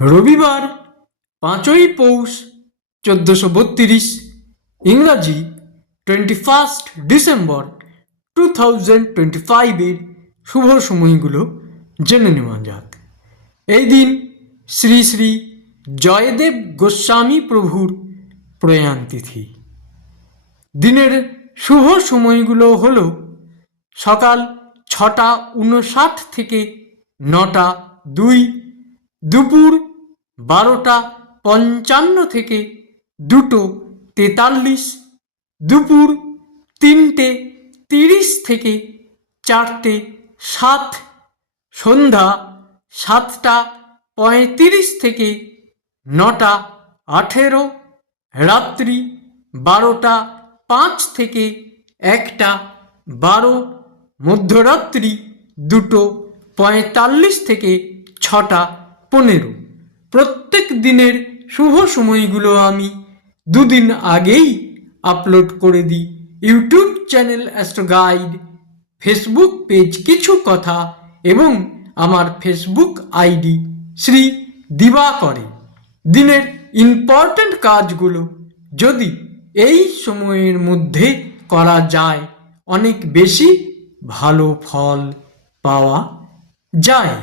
রবিবার 5ই পৌষ 1432, ইংরাজি 21 ডিসেম্বর 2025 শুভ সময়গুলো জেনে নেওয়া যাক। এই দিন শ্রী শ্রী জয়দেব গোস্বামী প্রভুর প্রয়াণ তিথি। দিনের শুভ সময়গুলো হল সকাল 6:59 থেকে 9:02, দুপুর 12:55 থেকে 2:43, দুপুর 3:30 থেকে 4:07, সন্ধ্যা 7:35 থেকে 9:18, রাত্রি 12:05 থেকে 1:12, মধ্যরাত্রি 2:45 থেকে 6:15। প্রত্যেক দিনের শুভ সময়গুলো আমি দুদিন আগেই আপলোড করে দিই YouTube channel astro guide, Facebook page কিছু কথা এবং আমার ফেসবুক আইডি শ্রী দিবাকরে। দিনের ইম্পর্ট্যান্ট কাজগুলো যদি এই সময়ের মধ্যে করা যায় অনেক বেশি ভালো ফল পাওয়া যায়।